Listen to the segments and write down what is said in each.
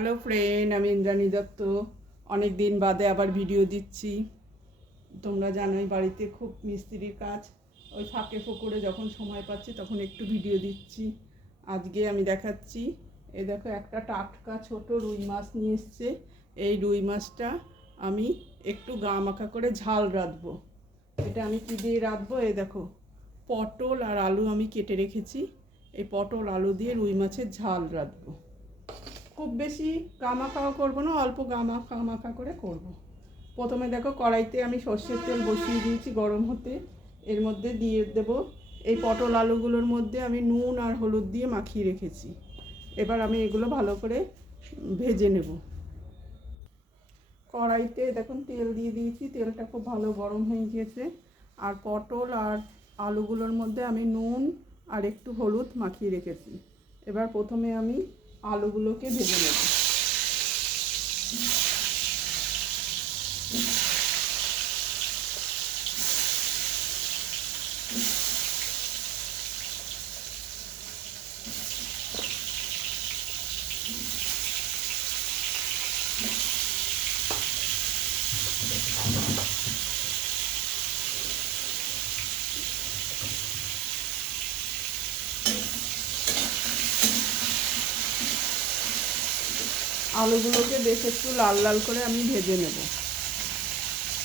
Hello friend, আমি ইন্দ্রাণী দত্ত। অনেক দিন বাদে আবার ভিডিও দিচ্ছি। তোমরা জানোই বাড়িতে খুব মিস্ত্রির কাজ, ওই ফাঁকে ফোকরে যখন সময় পাচ্ছি তখন একটু ভিডিও দিচ্ছি। আজকে আমি দেখাচ্ছি, এই দেখো একটা টাটকা ছোট রুই মাছ নিয়ে এসছে। এই রুই মাছটা আমি একটু গা মাখা করে ঝাল রাঁধবো। এটা আমি কী দিয়ে রাঁধবো, এই দেখো পটল আর আলু আমি কেটে রেখেছি। এই পটল আলু দিয়ে রুই মাছের ঝাল রাঁধবো। খুব বেশি গামাখাও করবো না, অল্প গামাখা করে করব। প্রথমে দেখো কড়াইতে আমি সর্ষের তেল বসিয়ে দিয়েছি গরম হতে। এর মধ্যে দিয়ে দেব এই পটল আলুগুলোর মধ্যে আমি নুন আর হলুদ দিয়ে মাখিয়ে রেখেছি। এবার আমি এগুলো ভালো করে ভেজে নেব। কড়াইতে দেখুন তেল দিয়ে দিয়েছি, তেলটা খুব ভালো গরম হয়ে গিয়েছে। আর পটল আর আলুগুলোর মধ্যে আমি নুন আর একটু হলুদ মাখিয়ে রেখেছি। এবার প্রথমে আমি আলুগুলোকে ভেজে নেব। আলুগুলোকে বেশ একটু লাল লাল করে আমি ভেজে নেব।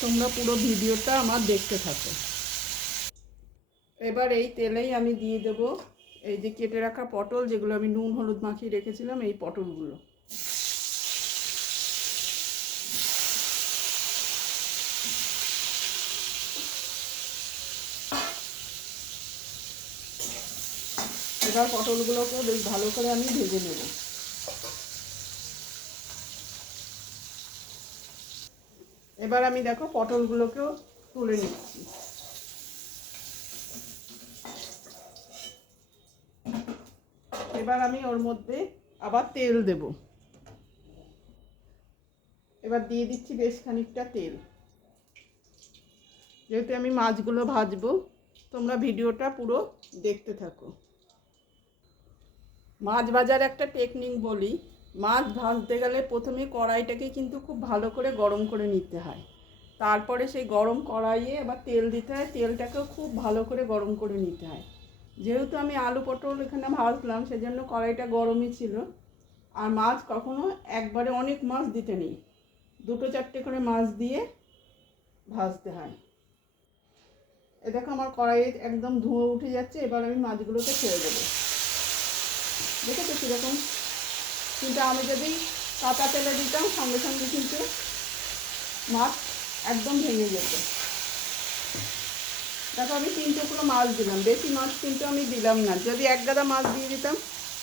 তোমরা পুরো ভিডিওটা আমার দেখতে থাকো। এবার এই তেলেই আমি দিয়ে দেব এই যে কেটে রাখা পটল, যেগুলো আমি নুন হলুদ মাখিয়ে রেখেছিলাম, এই পটলগুলো। এবার পটলগুলোকে বেশ ভালো করে আমি ভেজে নেব। এবার আমি দেখো পটলগুলোকেও তুলে নিচ্ছি। এবার আমি ওর মধ্যে আবার তেল দেব। এবার দিয়ে দিচ্ছি বেশ খানিকটা তেল। যেহেতু আমি মাছগুলো ভাজবো, তোমরা ভিডিওটা পুরো দেখতে থাকো। মাছ ভাজার একটা টেকনিক বলি। মাছ ভাজতে গেলে প্রথমে কড়াইটাকে কিন্তু খুব ভালো করে গরম করে নিতে হয়। তারপরে সেই গরম কড়াইয়ে আবার তেল দিতে হয়, তেলটাকেও খুব ভালো করে গরম করে নিতে হয়। যেহেতু আমি আলু পটল এখানে ভাজলাম, সেজন্য কড়াইটা গরমই ছিল। আর মাছ কখনো একবারে অনেক মাছ দিতে নেই, দুটো চারটে করে মাছ দিয়ে ভাজতে হয়। এ দেখো আমার কড়াইয়ে একদম ধোঁয়া উঠে যাচ্ছে। এবার আমি মাছগুলোকে ছেড়ে দেবো। দেখেছো কীরকম? কিন্তু আমি যদি কাঁচা তেলে দিতাম সঙ্গে সঙ্গে কিন্তু মাছ একদম ভেঙে যেত। দেখো আমি 3 টুকরো মাছ দিলাম, বেশি মাছ কিন্তু আমি দিলাম না। যদি এক গাদা মাছ দিয়ে দিতাম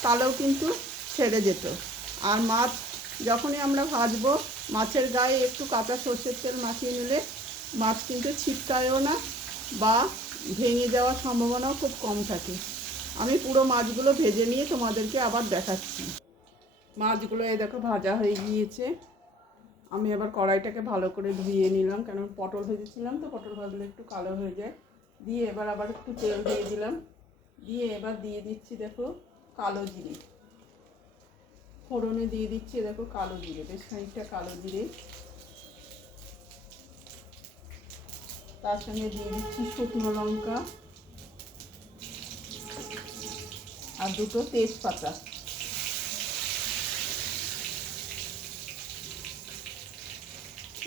তাহলেও কিন্তু ছেড়ে যেত। আর মাছ যখনই আমরা ভাজবো, মাছের গায়ে একটু কাঁচা সর্ষের তেল মাখিয়ে নিলে মাছ কিন্তু ছিটকায়ও না বা ভেঙে যাওয়ার সম্ভাবনাও খুব কম থাকে। আমি পুরো মাছগুলো ভেজে নিয়ে তোমাদেরকে আবার দেখাচ্ছি। মাছগুলো এই দেখো ভাজা হয়ে গিয়েছে। আমি আবার কড়াইটাকে ভালো করে ধুয়ে নিলাম, কারণ পটল ভেজেছিলাম তো, পটল ভাজলে একটু কালো হয়ে যায়। দিয়ে এবার আবার একটু তেল দিয়ে দিলাম। দিয়ে এবার দিয়ে দিচ্ছি দেখো কালো জিরে। ফোড়নে দিয়ে দিচ্ছি দেখো কালো জিরে, বেশ খানিকটা কালো জিরে। তার সঙ্গে দিয়ে দিচ্ছি শুকনো লঙ্কা আর দুটো তেজপাতা।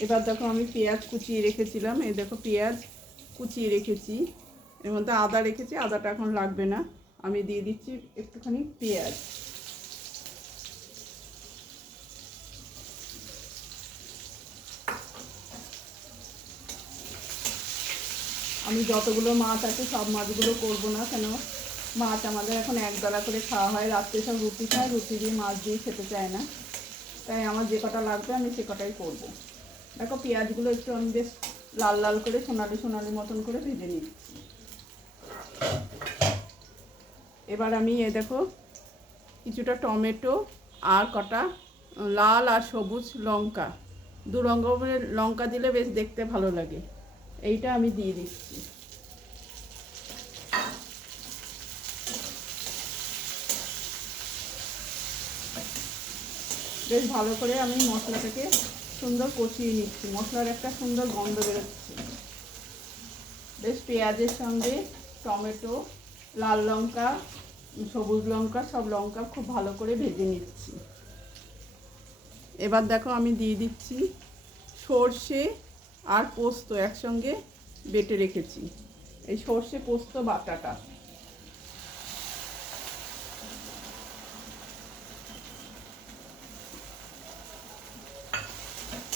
এবার দেখো আমি পেঁয়াজ কুচিয়ে রেখেছিলাম, এই দেখো পেঁয়াজ কুচিয়ে রেখেছি। এর মধ্যে আদা রেখেছি, আদাটা এখন লাগবে না। আমি দিয়ে দিচ্ছি একটুখানি পেঁয়াজ। আমি যতগুলো মাছ আছে সব মাছগুলো করবো না, কেন মাছ আমাদের এখন একবেলা করে খাওয়া হয়। রাত্রে সব রুটি খায়, রুটি দিয়ে মাছ দিয়ে খেতে চায় না। তাই আমার যে কটা লাগবে আমি সে কটাই করবো। দেখো পেঁয়াজগুলো একটু আমি বেশ লাল লাল করে সোনালি সোনালি মতন করে ভেজে নিচ্ছি। এবার আমি দেখো কিছুটা টমেটো আর কটা লাল আর সবুজ লঙ্কা, দু রকমের লঙ্কা দিলে বেশ দেখতে ভালো লাগে, এইটা আমি দিয়ে দিচ্ছি। বেশ ভালো করে আমি মশলাটাকে সুন্দর কষিয়ে নিচ্ছি। মশলার একটা সুন্দর গন্ধ বেরোচ্ছে। বেশ পেঁয়াজের সঙ্গে টমেটো, লাল লঙ্কা, সবুজ লঙ্কা, সব লঙ্কা খুব ভালো করে ভেজে নিচ্ছি। এবার দেখো আমি দিয়ে দিচ্ছি সর্ষে আর পোস্ত একসঙ্গে বেটে রেখেছি। এই সর্ষে পোস্ত বাটাটা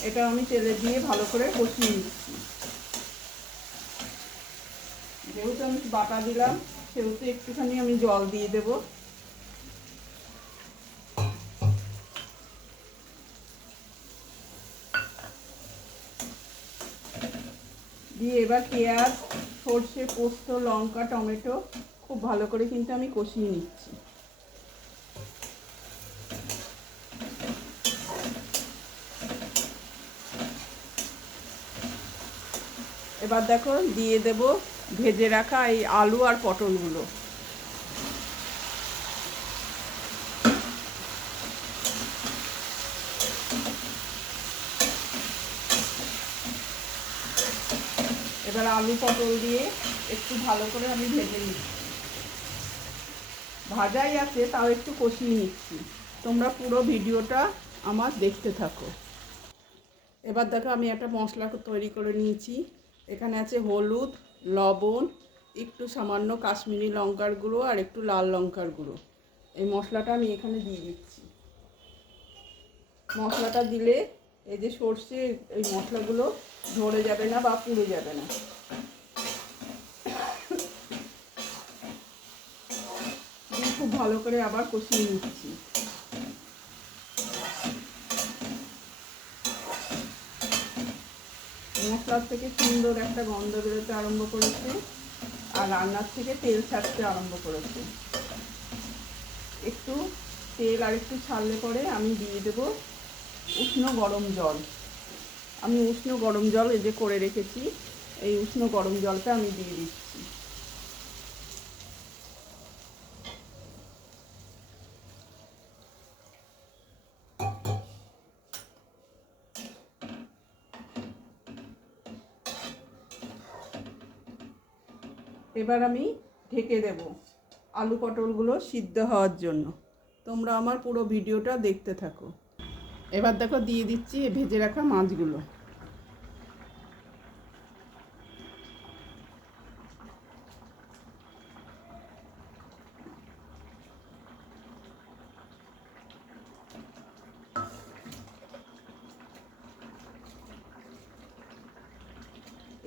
এটা আমি তেলে দিয়ে ভালো করে কষিয়ে নিচ্ছি। যেহেতু আমি বাটা দিলাম সেহেতু একটুখানি আমি জল দিয়ে দেব। দিয়ে এবার পেঁয়াজ, সর্ষে, পোস্ত, লঙ্কা, টমেটো খুব ভালো করে কিন্তু আমি কষিয়ে নিচ্ছি। এবার দেখো দিয়ে দেব ভেজে রাখা এই আলু আর পটলগুলো। এবার আলু পটল দিয়ে একটু ভালো করে আমি ভেজে নিচ্ছি। ভাজাই আছে তাও একটু কষিয়ে নিচ্ছি। তোমরা পুরো ভিডিওটা আমার দেখতে থাকো। এবার দেখো আমি একটা মশলা তৈরি করে নিয়েছি। এখানে আছে হলুদ, লবণ, একটু সামান্য কাশ্মীরি লঙ্কার গুঁড়ো আর একটু লাল লঙ্কার গুঁড়ো। এই মশলাটা আমি এখানে দিয়ে দিচ্ছি। মশলাটা দিলে এই যে সর্ষে, এই মশলাগুলো ধরে যাবে না বা পুড়ে যাবে না। খুব ভালো করে আবার কষিয়ে নিচ্ছি। মশলার থেকে সুন্দর একটা গন্ধ বেরোতে আরম্ভ করেছে আর রান্নার থেকে তেল ছাড়তে আরম্ভ করেছে। একটু তেল আর একটু ছাড়লে পরে আমি দিয়ে দেব উষ্ণ গরম জল। আমি উষ্ণ গরম জল এই যে করে রেখেছি, এই উষ্ণ গরম জলটা আমি দিয়ে দিচ্ছি। এবার আমি ঢেকে দেব আলু পটলগুলো সিদ্ধ হওয়ার জন্য। তোমরা আমার পুরো ভিডিওটা দেখতে থাকো। এবার দেখো দিয়ে দিচ্ছি ভেজে রাখা মাছগুলো।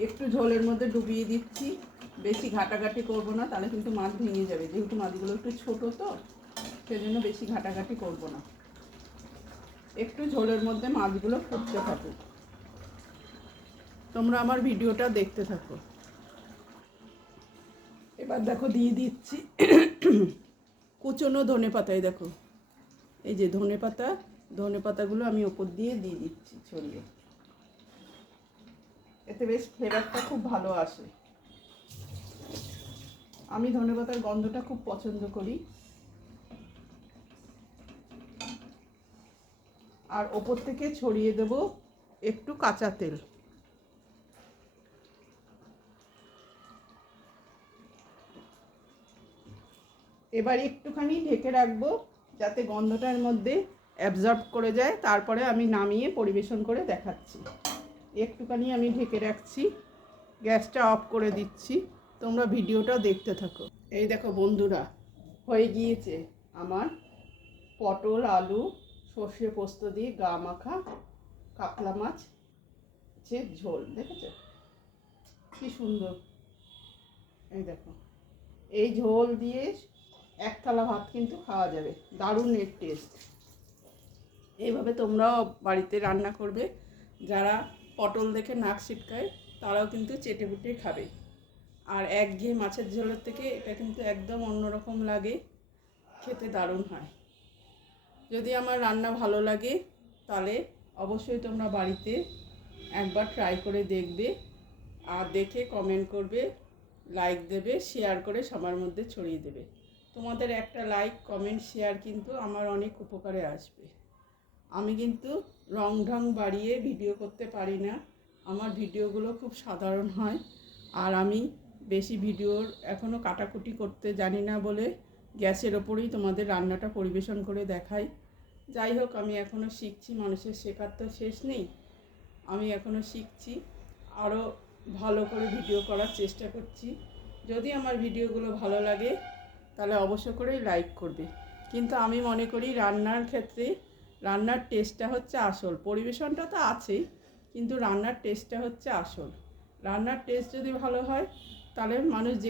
একটু ঝোলের মধ্যে ডুবিয়ে দিচ্ছি, বেশি ঘাটাঘাটি করবো না, তাহলে কিন্তু মাছ ভেঙে যাবে। যেহেতু মাছগুলো একটু ছোটো তো সেজন্য বেশি ঘাটাঘাটি করবো না। একটু ঝোলের মধ্যে মাছগুলো ফুটতে থাকুক। তোমরা আমার ভিডিওটা দেখতে থাকো। এবার দেখো দিয়ে দিচ্ছি কুচনো ধনে পাতায়, দেখো এই যে ধনে পাতাগুলো আমি ওপর দিয়ে দিচ্ছি ছড়িয়ে। এতে বেশ ফ্লেভারটা খুব ভালো আসে। আমি ধনে পাতার গন্ধটা খুব পছন্দ করি। আর ওপর থেকে ছড়িয়ে দেব একটু কাঁচা তেল। এবার একটুখানি ঢেকে রাখবো যাতে গন্ধটার মধ্যে অ্যাবজর্ব করে যায়। তারপরে আমি নামিয়ে পরিবেশন করে দেখাচ্ছি। একটুখানি আমি ঢেকে রাখছি, গ্যাসটা অফ করে দিচ্ছি। তোমরা ভিডিওটা দেখতে থাকো। এই দেখো বন্ধুরা, হয়ে গিয়েছে আমার পটল আলু সর্ষে পোস্ত দিয়ে গা মাখা কাতলা মাছ ঝোল। দেখেছো কি সুন্দর? এই দেখো, এই ঝোল দিয়ে এক থালা ভাত কিন্তু খাওয়া যাবে। দারুণ এর টেস্ট। এইভাবে তোমরাও বাড়িতে রান্না করবে। যারা পটল দেখে নাক ছিটকায় তারাও কিন্তু চেটেপুটে খাবে। আর একঘেয়ে মাছের ঝোলের থেকে এটা কিন্তু একদম অন্যরকম লাগে, খেতে দারুণ হয়। যদি আমার রান্না ভালো লাগে তাহলে অবশ্যই তোমরা বাড়িতে একবার ট্রাই করে দেখবে, আর দেখে কমেন্ট করবে, লাইক দেবে, শেয়ার করে সবার মধ্যে ছড়িয়ে দেবে। তোমাদের একটা লাইক কমেন্ট শেয়ার কিন্তু আমার অনেক উপকারে আসবে। আমি কিন্তু রং ঢং বাড়িয়ে ভিডিও করতে পারি না, আমার ভিডিওগুলো খুব সাধারণ হয়। আর আমি বেশি ভিডিওর এখনও কাটাকুটি করতে জানি না বলে গ্যাসের ওপরেই তোমাদের রান্নাটা পরিবেশন করে দেখাই। যাই হোক, আমি এখনও শিখছি, মানুষের শেখার তো শেষ নেই। আমি এখনও শিখছি, আরও ভালো করে ভিডিও করার চেষ্টা করছি। যদি আমার ভিডিওগুলো ভালো লাগে তাহলে অবশ্য করেই লাইক করবে। কিন্তু আমি মনে করি রান্নার ক্ষেত্রে রান্নার টেস্টটা হচ্ছে আসল, পরিবেশনটা তো আছেই, কিন্তু রান্নার টেস্টটা হচ্ছে আসল। রান্নার টেস্ট যদি ভালো হয় তাহলে মানুষ যে